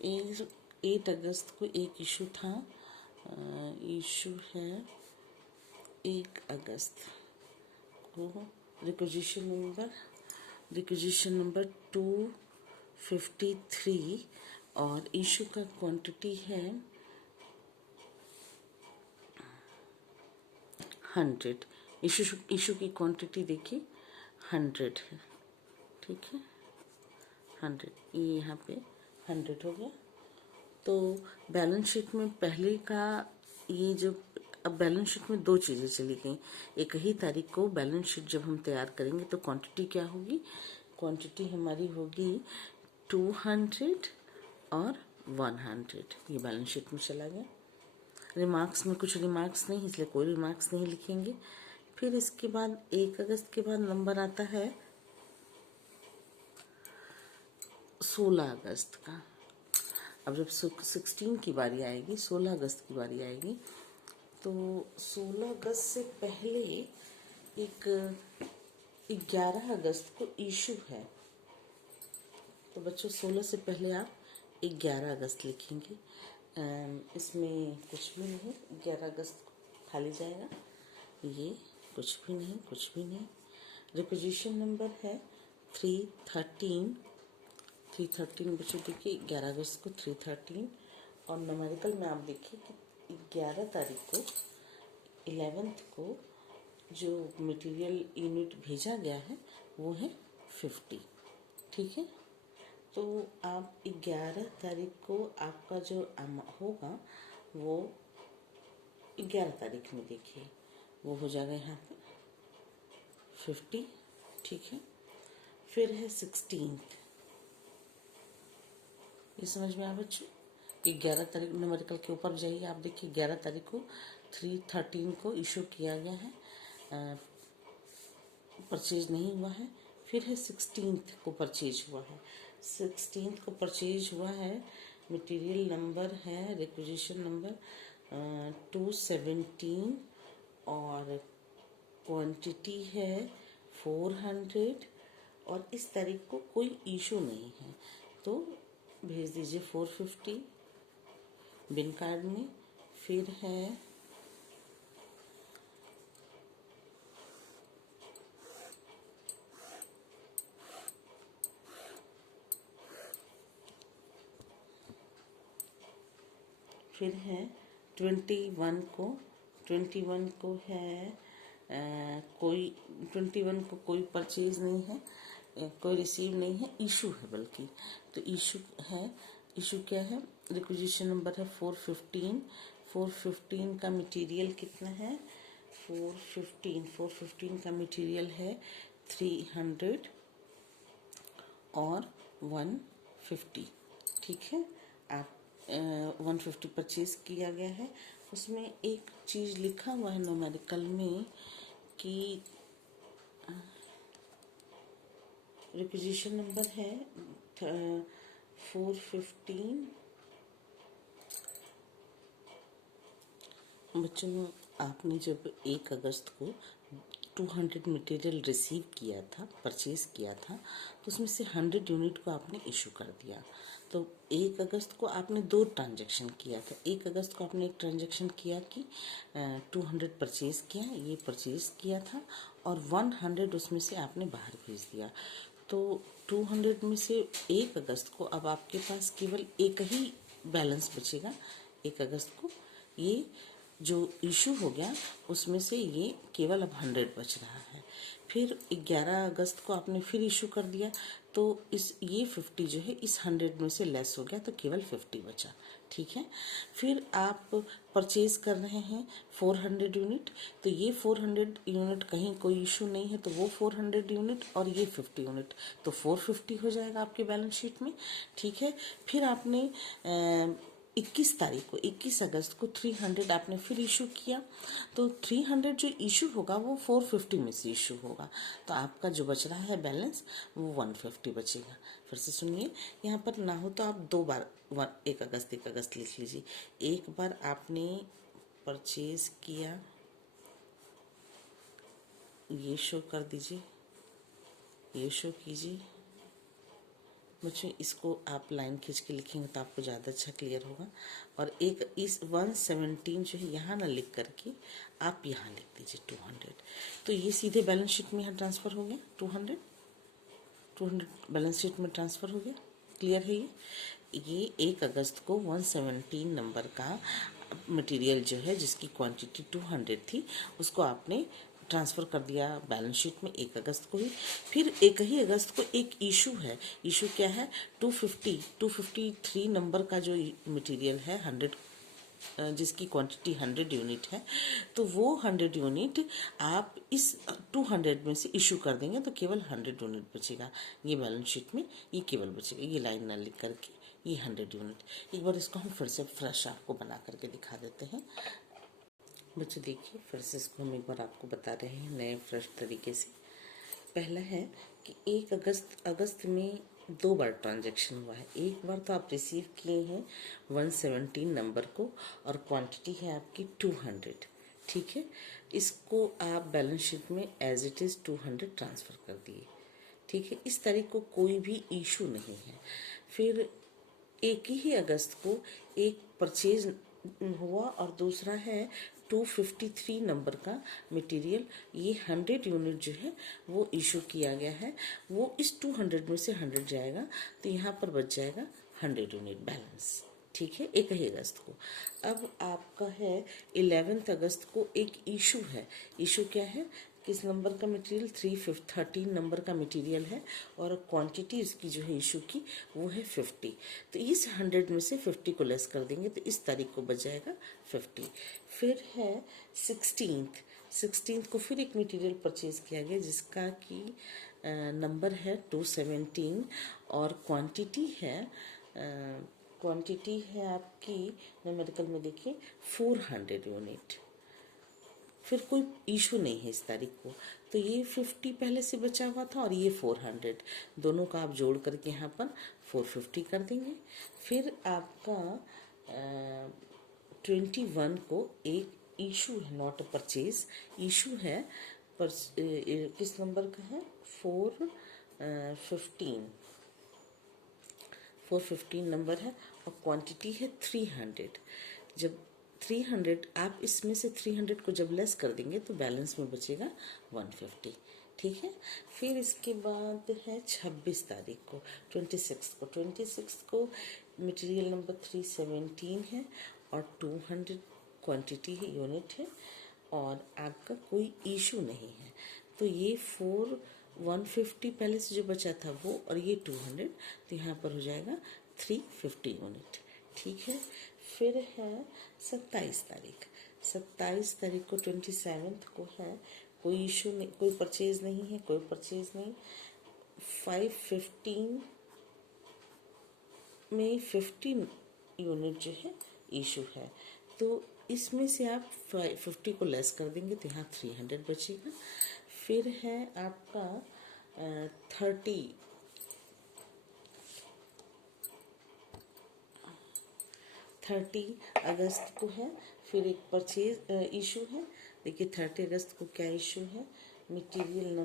8 अगस्त को एक इशू था। इशू है 1 अगस्त को। रिक्वेजिशन नंबर 253 और इशू का क्वांटिटी है 100। इशू की क्वांटिटी देखिए 100 है, ठीक है। 100 ये यहाँ पे 100 हो गया। तो बैलेंस शीट में पहले का ये जो, अब बैलेंस शीट में दो चीज़ें चली गई। एक ही तारीख को बैलेंस शीट जब हम तैयार करेंगे तो क्वांटिटी क्या होगी, क्वांटिटी हमारी होगी 200 और 100। ये बैलेंस शीट में चला गया। रिमार्क्स में कुछ रिमार्क्स नहीं, इसलिए कोई रिमार्क्स नहीं लिखेंगे। फिर इसके बाद 1 अगस्त के बाद नंबर आता है 16 अगस्त का। अब जब 16 की बारी आएगी, 16 अगस्त की बारी आएगी, तो 16 अगस्त से पहले एक 11 अगस्त को इशू है। तो बच्चों 16 से पहले आप 11 अगस्त लिखेंगे। इसमें कुछ भी नहीं, 11 अगस्त को खाली जाएगा। ये कुछ भी नहीं, कुछ भी नहीं। रिक्वेजिशन नंबर है 313 बच्चों देखिए 11 अगस्त को 313। और न्यूमेरिकल में आप देखिए कि 11 तारीख को 11th को जो मटेरियल यूनिट भेजा गया है वो है 50, ठीक है। तो आप 11 तारीख को आपका जो होगा वो 11 तारीख में देखिए वो हो जाएगा यहाँ पे 50, ठीक है। फिर है 16, ये समझ में आया बच्चों। 11 तारीख न्यूमेरिकल के ऊपर जाइए, आप देखिए 11 तारीख को 313 को इशू किया गया है, परचेज नहीं हुआ है। फिर है 16 को परचेज हुआ है। 16 को परचेज हुआ है, मटेरियल नंबर है, रिक्वेजिशन नंबर 217 और क्वांटिटी है 400। और इस तारीख को कोई इशू नहीं है तो भेज दीजिए 450 बिन कार्ड में। फिर है फिर है 21 को है कोई 21 को कोई परचेज नहीं है, कोई रिसीव नहीं है, इशू है बल्कि। तो इशू है, इशू क्या है, रिक्वेजिशन नंबर है 415। 415 का मटेरियल कितना है, 415 का मटेरियल है 300 और 150, ठीक है। आप 150 परचेज किया गया है। उसमें एक चीज़ लिखा हुआ है न्यूमेरिकल में कि रिक्वेजिशन नंबर है 415। बच्चों आपने जब 1 अगस्त को 200 मटेरियल रिसीव किया था, परचेज किया था, तो उसमें से 100 यूनिट को आपने इशू कर दिया। तो 1 अगस्त को आपने 2 ट्रांजैक्शन किया था। 1 अगस्त को आपने एक ट्रांजैक्शन किया कि 200 परचेज किया, ये परचेज किया था, और 100 उसमें से आपने बाहर भेज दिया। तो 200 में से 1 अगस्त को अब आपके पास केवल एक ही बैलेंस बचेगा। 1 अगस्त को ये जो इशू हो गया उसमें से ये केवल अब 100 बच रहा है। फिर 11 अगस्त को आपने फिर इशू कर दिया, तो ये 50 जो है इस 100 में से लेस हो गया, तो केवल 50 बचा, ठीक है। फिर आप परचेज कर रहे हैं 400 यूनिट, तो ये 400 यूनिट कहीं कोई इशू नहीं है, तो वो 400 यूनिट और ये 50 यूनिट, तो 450 हो जाएगा आपके बैलेंस शीट में, ठीक है। फिर आपने 21 तारीख को 21 अगस्त को 300 आपने फिर इशू किया, तो 300 जो इशू होगा वो 450 में से इशू होगा, तो आपका जो बच रहा है बैलेंस वो 150 बचेगा। फिर से सुनिए, यहाँ पर ना हो तो आप 2 बार 1 अगस्त लिख लीजिए। एक बार आपने परचेज किया, ये शो कर दीजिए, ये शो कीजिए, बच्चों इसको आप लाइन खींच के लिखेंगे तो आपको ज़्यादा अच्छा क्लियर होगा। और एक इस 117 जो है यहाँ ना लिख करके आप यहाँ लिख दीजिए 200। तो ये सीधे बैलेंस शीट में यहाँ ट्रांसफ़र हो गया 200 बैलेंस शीट में ट्रांसफ़र हो गया। क्लियर है ये 1 अगस्त को 117 नंबर का मटेरियल जो है जिसकी क्वांटिटी 200 थी उसको आपने ट्रांसफ़र कर दिया बैलेंस शीट में 1 अगस्त को ही। फिर 1 ही अगस्त को एक इशू है। इशू क्या है? 253 नंबर का जो मटेरियल है 100 जिसकी क्वांटिटी 100 यूनिट है, तो वो 100 यूनिट आप इस 200 में से इशू कर देंगे तो केवल 100 यूनिट बचेगा। ये बैलेंस शीट में ये केवल बचेगा, ये लाइन ना लिख करके ये 100 यूनिट। एक बार इसको हम फिर से फ्रेश आपको बना करके दिखा देते हैं। बच्चों देखिए फिर से इसको हम एक बार आपको बता रहे हैं नए फ्रेश तरीके से। पहला है कि 1 अगस्त में 2 बार ट्रांजैक्शन हुआ है। एक बार तो आप रिसीव किए हैं 117 नंबर को और क्वांटिटी है आपकी 200, ठीक है। इसको आप बैलेंस शीट में एज इट इज़ 200 ट्रांसफ़र कर दिए, ठीक है। इस तारीख को कोई भी इशू नहीं है। फिर 1 ही अगस्त को एक परचेज हुआ और दूसरा है 253 नंबर का मटेरियल, ये 100 यूनिट जो है वो इशू किया गया है। वो इस 200 में से 100 जाएगा तो यहाँ पर बच जाएगा 100 यूनिट बैलेंस, ठीक है। 1 ही अगस्त को। अब आपका है 11 अगस्त को एक इशू है। इशू क्या है? किस नंबर का मटेरियल? 313 नंबर का मटेरियल है और क्वांटिटी इसकी जो है इशू की वो है 50। तो इस 100 में से 50 को लेस कर देंगे तो इस तारीख को बच जाएगा 50। फिर है 16th को फिर एक मटेरियल परचेज किया गया जिसका कि नंबर है 217 और क्वांटिटी है आपकी न्यूमेरिकल में देखिए 400 यूनिट। फिर कोई इशू नहीं है इस तारीख को, तो ये 50 पहले से बचा हुआ था और ये 400, दोनों का आप जोड़ करके यहाँ पर 450 कर देंगे। फिर आपका 21 को एक इशू है, नॉट अ परचेज, इशू है पर किस नंबर का है? 415 नंबर है और क्वांटिटी है 300। जब 300 आप इसमें से 300 को जब लेस कर देंगे तो बैलेंस में बचेगा 150, ठीक है। फिर इसके बाद है 26 तारीख को 26 को मटेरियल नंबर 317 है और 200 क्वांटिटी है, यूनिट है और आपका कोई इशू नहीं है। तो ये 150 पहले से जो बचा था वो और ये 200, तो यहाँ पर हो जाएगा 350 यूनिट, ठीक है। फिर है 27 तारीख को 27 को है, कोई इशू नहीं, कोई परचेज नहीं है, 515 में 15 यूनिट जो है इशू है, तो इसमें से आप 50 को लेस कर देंगे तो यहाँ 300 बचेगा। फिर है आपका 30 अगस्त को है, फिर एक परचेज इशू है। देखिए 30 अगस्त को क्या इशू है? मटेरियल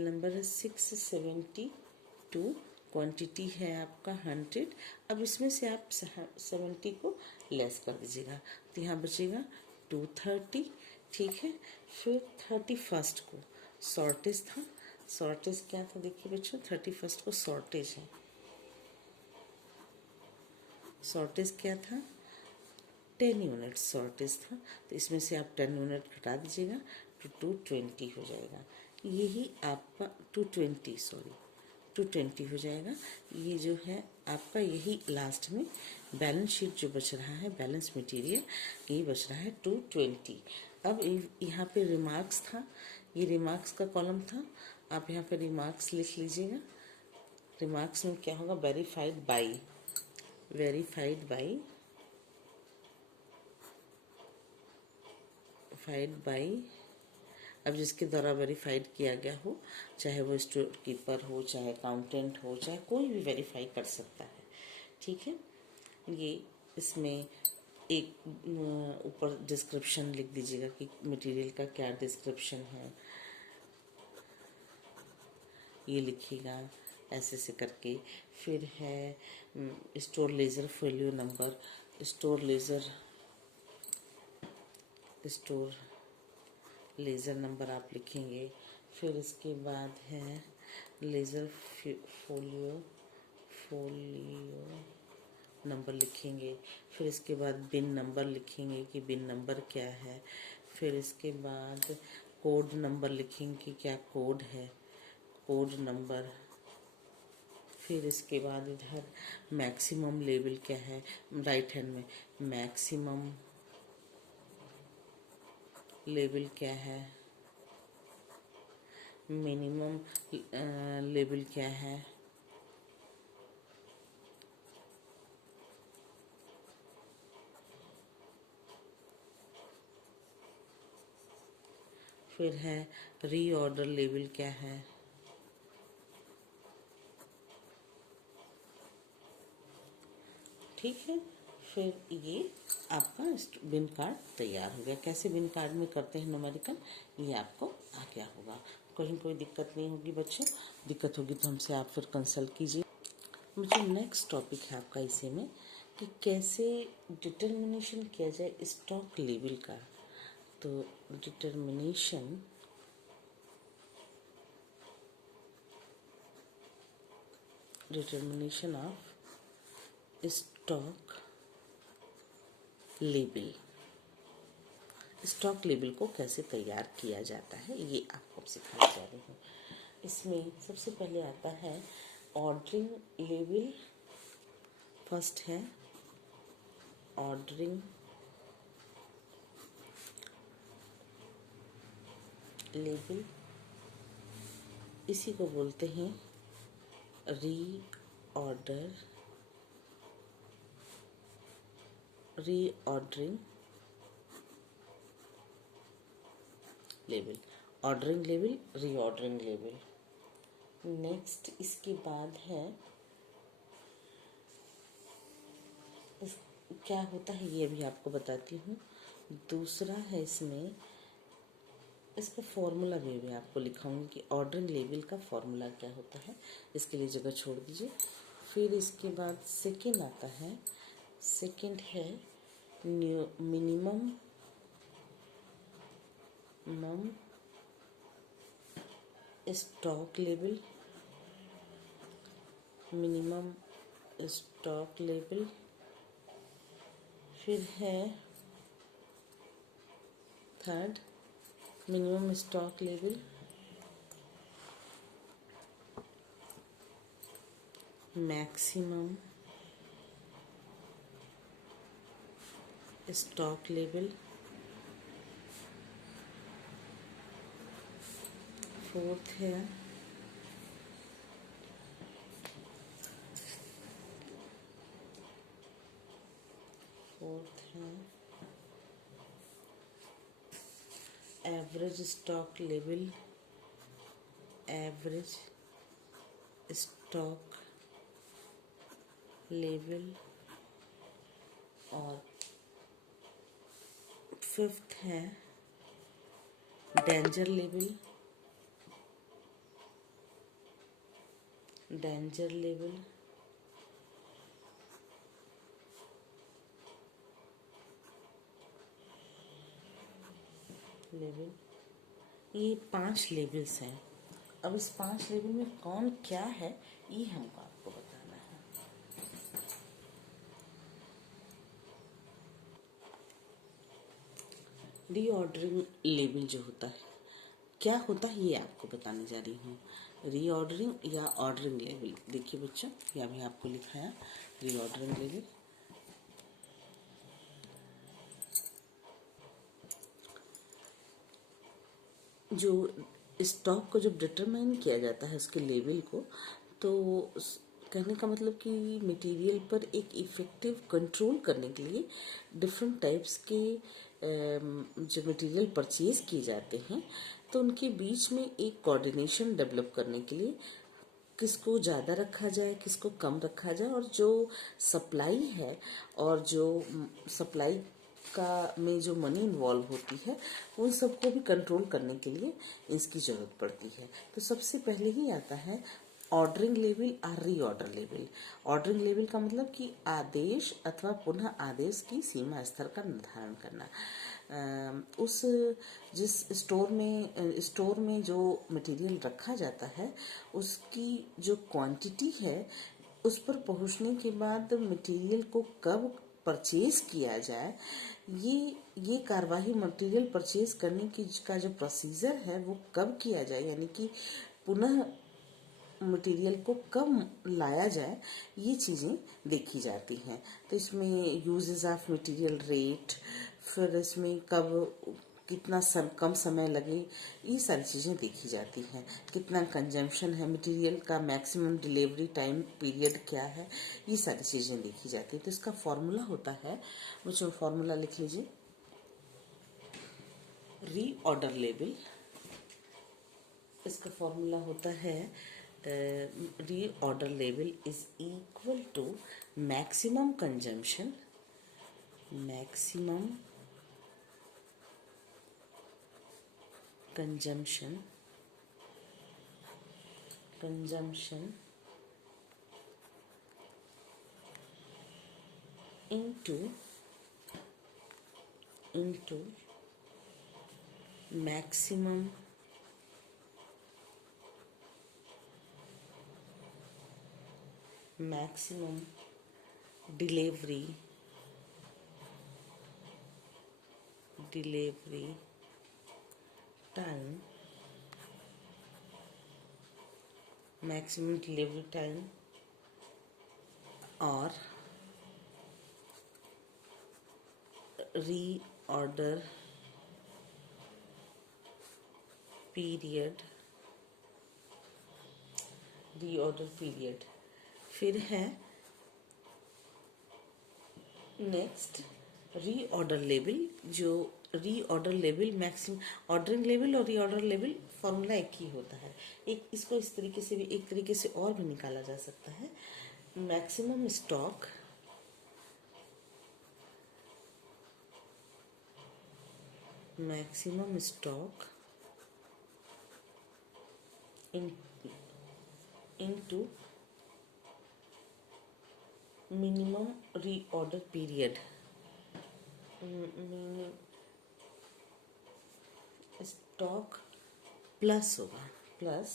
नंबर है 672, क्वांटिटी है आपका 100। अब इसमें से आप 70 को लेस कर दीजिएगा तो यहाँ बचेगा 230, ठीक है। फिर 31 को शॉर्टेज था। शॉर्टेज क्या था? देखिए बच्चों 31 को शॉर्टेज है। शॉर्टेज क्या था? 10 यूनिट शॉर्टेज था, तो इसमें से आप 10 यूनिट घटा दीजिएगा तो 220 हो जाएगा। यही आपका 220 हो जाएगा। ये जो है आपका यही लास्ट में बैलेंस शीट जो बच रहा है, बैलेंस मटेरियल यही बच रहा है 220। अब यहाँ पे रिमार्क्स था, ये रिमार्क्स का कॉलम था, आप यहाँ पे रिमार्क्स लिख लीजिएगा। रिमार्क्स में क्या होगा? वेरीफाइड बाई अब जिसके द्वारा वेरीफाइड किया गया हो, चाहे वो स्टोर कीपर हो, चाहे अकाउंटेंट हो, चाहे कोई भी वेरीफाई कर सकता है, ठीक है। ये इसमें एक ऊपर डिस्क्रिप्शन लिख दीजिएगा कि मटेरियल का क्या डिस्क्रिप्शन है, ये लिखिएगा। ऐसे से करके। फिर है store laser folio number, store laser number आप लिखेंगे। फिर इसके बाद है लेज़र फोलियो नंबर लिखेंगे। फिर इसके बाद बिन नंबर लिखेंगे कि बिन नंबर क्या है। फिर इसके बाद कोड नंबर लिखेंगे कि क्या कोड है, कोड नंबर। फिर इसके बाद इधर मैक्सिमम लेवल क्या है, राइट हैंड में मैक्सिमम लेवल क्या है, मिनिमम लेवल क्या है। फिर है रीऑर्डर लेवल क्या है। ठीक है, फिर ये आपका बिन कार्ड तैयार हो गया। कैसे बिन कार्ड में करते हैं न्यूमेरिकल, ये आपको आ गया होगा। कहीं कोई दिक्कत नहीं होगी बच्चों, दिक्कत होगी तो हमसे आप फिर कंसल्ट कीजिए। मुझे नेक्स्ट टॉपिक है आपका इसी में कि कैसे डिटर्मिनेशन किया जाए स्टॉक लेवल का। तो determination of stock label, stock label को कैसे तैयार किया जाता है ये आपको सिखाने जा रही हूँ। इसमें सबसे पहले आता है ऑर्डरिंग लेबल। फर्स्ट है ऑर्डरिंग लेबल, इसी को बोलते हैं reordering label, ordering label, reordering label. Next इसके बाद है क्या होता है ये भी आपको बताती हूँ। दूसरा है इसका फॉर्मूला भी आपको लिखाऊंगी कि ऑर्डरिंग लेबल का फॉर्मूला क्या होता है, इसके लिए जगह छोड़ दीजिए। फिर इसके बाद सेकंड आता है, सेकंड है minimum stock level, minimum stock level. फिर है third minimum stock level, maximum stock level. Fourth है average stock level, average stock level. और फिफ्थ है डेंजर लेवल, डेंजर लेवल। ये 5 लेवल्स हैं। अब इस 5 लेवल में कौन क्या है ये हमको आपको बताना है। रीऑर्डरिंग लेवल जो होता है क्या होता है ये आपको बताने जा रही हूँ। रीऑर्डरिंग या ऑर्डरिंग लेवल, देखिए बच्चों यह भी आपको लिखाया रीऑर्डरिंग लेवल। जो स्टॉक को जब डिटरमाइन किया जाता है उसके लेवल को, तो कहने का मतलब कि मटेरियल पर एक इफ़ेक्टिव कंट्रोल करने के लिए डिफरेंट टाइप्स के जो मटेरियल परचेज किए जाते हैं तो उनके बीच में एक कोऑर्डिनेशन डेवलप करने के लिए किसको ज़्यादा रखा जाए किसको कम रखा जाए, और जो सप्लाई है और जो सप्लाई का में जो मनी इन्वॉल्व होती है उन सबको भी कंट्रोल करने के लिए इसकी ज़रूरत पड़ती है। तो सबसे पहले ही आता है ऑर्डरिंग लेवल और रीऑर्डर लेवल। ऑर्डरिंग लेवल का मतलब कि आदेश अथवा पुनः आदेश की सीमा स्तर का निर्धारण करना। उस जिस स्टोर में जो मटेरियल रखा जाता है उसकी जो क्वांटिटी है उस पर पहुंचने के बाद मटेरियल को कब परचेज किया जाए, ये कार्यवाही मटेरियल परचेज करने की का जो प्रोसीजर है वो कब किया जाए, यानी कि पुनः मटेरियल को कब लाया जाए, ये चीज़ें देखी जाती हैं। तो इसमें यूजेस ऑफ मटेरियल रेट, फिर इसमें कब कितना कम समय लगे, ये सारी चीज़ें देखी जाती हैं। कितना कंजम्पशन है मटेरियल का, मैक्सिमम डिलीवरी टाइम पीरियड क्या है, ये सारी चीज़ें देखी जाती हैं। तो इसका फॉर्मूला होता है, मुझे फॉर्मूला लिख लीजिए। रीऑर्डर लेवल, इसका फॉर्मूला होता है reorder level is equal to maximum consumption into maximum delivery time, or reorder period। फिर है नेक्स्ट रीऑर्डर लेवल। जो reorder level maximum, ordering level और रीऑर्डर लेवल फॉर्मूला एक ही होता है। एक इसको इस तरीके से भी, एक तरीके से और भी निकाला जा सकता है। Maximum stock into minimum reorder period. Stock plus होगा, plus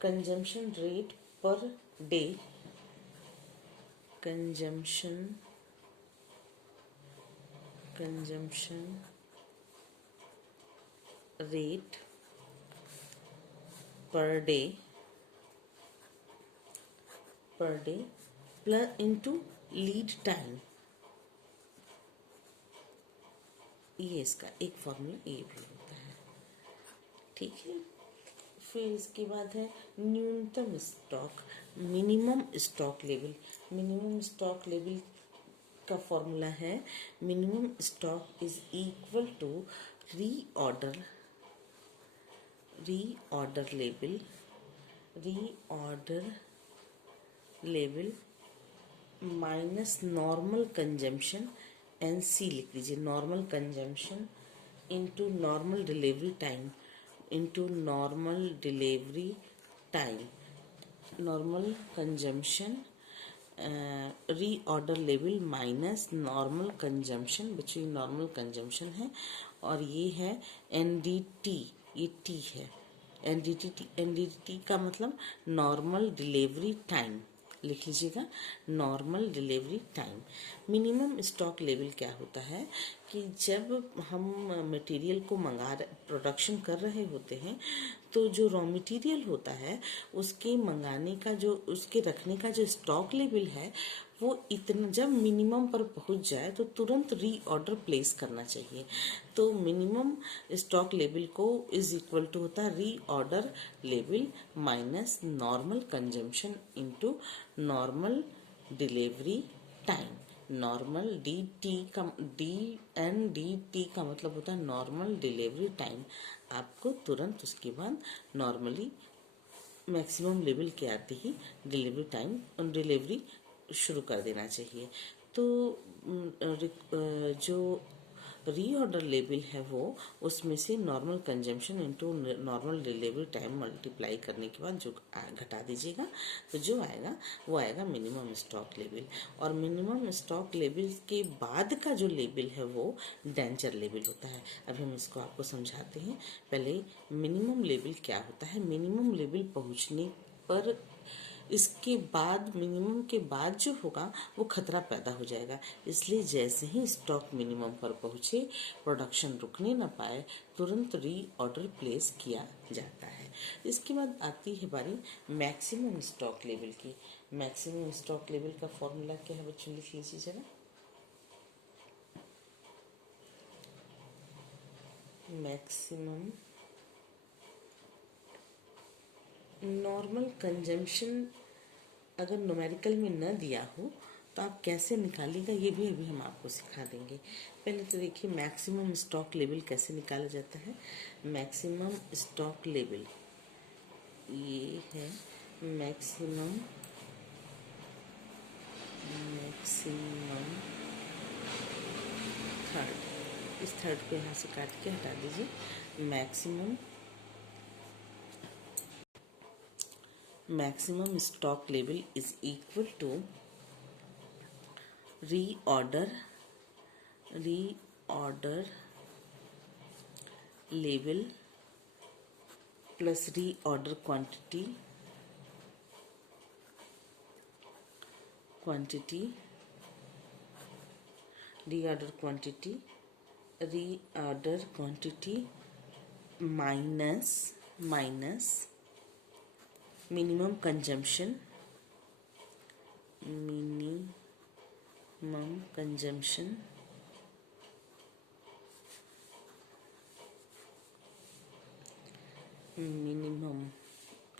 consumption rate per day, consumption rate per day plus into lead time. ये इसका एक फॉर्मूला ये भी होता है, ठीक है। फिर इसके बाद है न्यूनतम stock, minimum stock level. Minimum stock level का फॉर्मूला है minimum stock is equal to reorder level minus normal consumption, NC लिख लीजिए, normal consumption into normal delivery time, normal consumption reorder level minus normal consumption, बच्चों normal consumption है, और ये है NDT, ये T है। NDT का मतलब नॉर्मल डिलीवरी टाइम, लिख लीजिएगा, normal delivery time. Minimum stock level क्या होता है कि जब हम मटेरियल को प्रोडक्शन कर रहे होते हैं तो जो रॉ मटेरियल होता है उसके मंगाने का जो, उसके रखने का जो स्टॉक लेवल है वो इतना, जब मिनिमम पर पहुंच जाए तो तुरंत रीऑर्डर प्लेस करना चाहिए। तो मिनिमम स्टॉक लेवल को इज इक्वल टू होता है reorder level minus normal consumption into normal delivery time. Normal NDT का मतलब होता है नॉर्मल डिलीवरी टाइम। आपको तुरंत उसके बाद नॉर्मली मैक्सिमम लेवल के आते ही डिलीवरी शुरू कर देना चाहिए। तो जो रीऑर्डर लेबल है वो उसमें से normal consumption into normal delivery time multiply करने के बाद जो घटा दीजिएगा तो जो आएगा वो आएगा मिनिमम स्टॉक लेबल। और मिनिमम स्टॉक लेबल के बाद का जो लेबल है वो डेंजर लेबल होता है। अभी हम इसको आपको समझाते हैं। पहले मिनिमम लेबल क्या होता है। मिनिमम लेबल पहुंचने पर इसके बाद मिनिमम के बाद जो होगा वो खतरा पैदा हो जाएगा, इसलिए जैसे ही स्टॉक मिनिमम पर पहुंचे प्रोडक्शन रुकने ना पाए तुरंत री ऑर्डर प्लेस किया जाता है। इसके बाद आती है बारी मैक्सिमम स्टॉक लेवल की। मैक्सिमम स्टॉक लेवल का फॉर्मूला क्या है बच्चों, लिख लीजिए जरा। मैक्सिमम नॉर्मल कंजम्पशन अगर न्यूमेरिकल में न दिया हो तो आप कैसे निकालिएगा ये भी अभी हम आपको सिखा देंगे। पहले तो देखिए मैक्सिमम स्टॉक लेवल कैसे निकाला जाता है। मैक्सिमम स्टॉक लेवल ये है मैक्सिमम थर्ड। इस थर्ड को यहाँ से काट के हटा दीजिए। Maximum stock level is equal to reorder level plus reorder quantity reorder quantity minus minimum consumption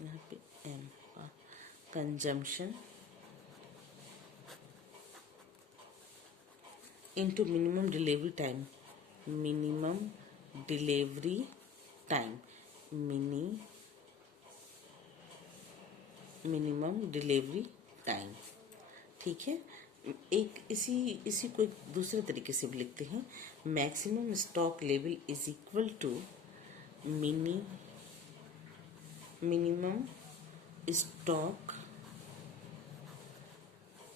यहाँ पे M consumption into minimum delivery time minimum delivery time. ठीक है, एक इसी को एक दूसरे तरीके से भी लिखते हैं। Maximum stock level is equal to minimum stock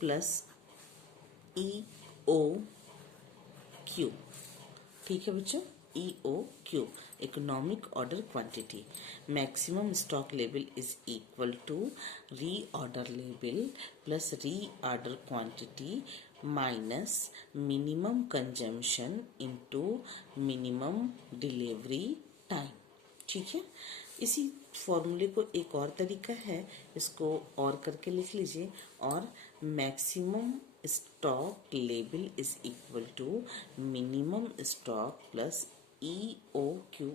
plus EOQ। ठीक है बच्चों, EOQ economic order quantity. Maximum stock level is equal to reorder level plus reorder quantity minus minimum consumption into minimum delivery time. ठीक है, इसी फॉर्मूले को एक और तरीका है, इसको और करके लिख लीजिए। और maximum stock level is equal to minimum stock plus EOQ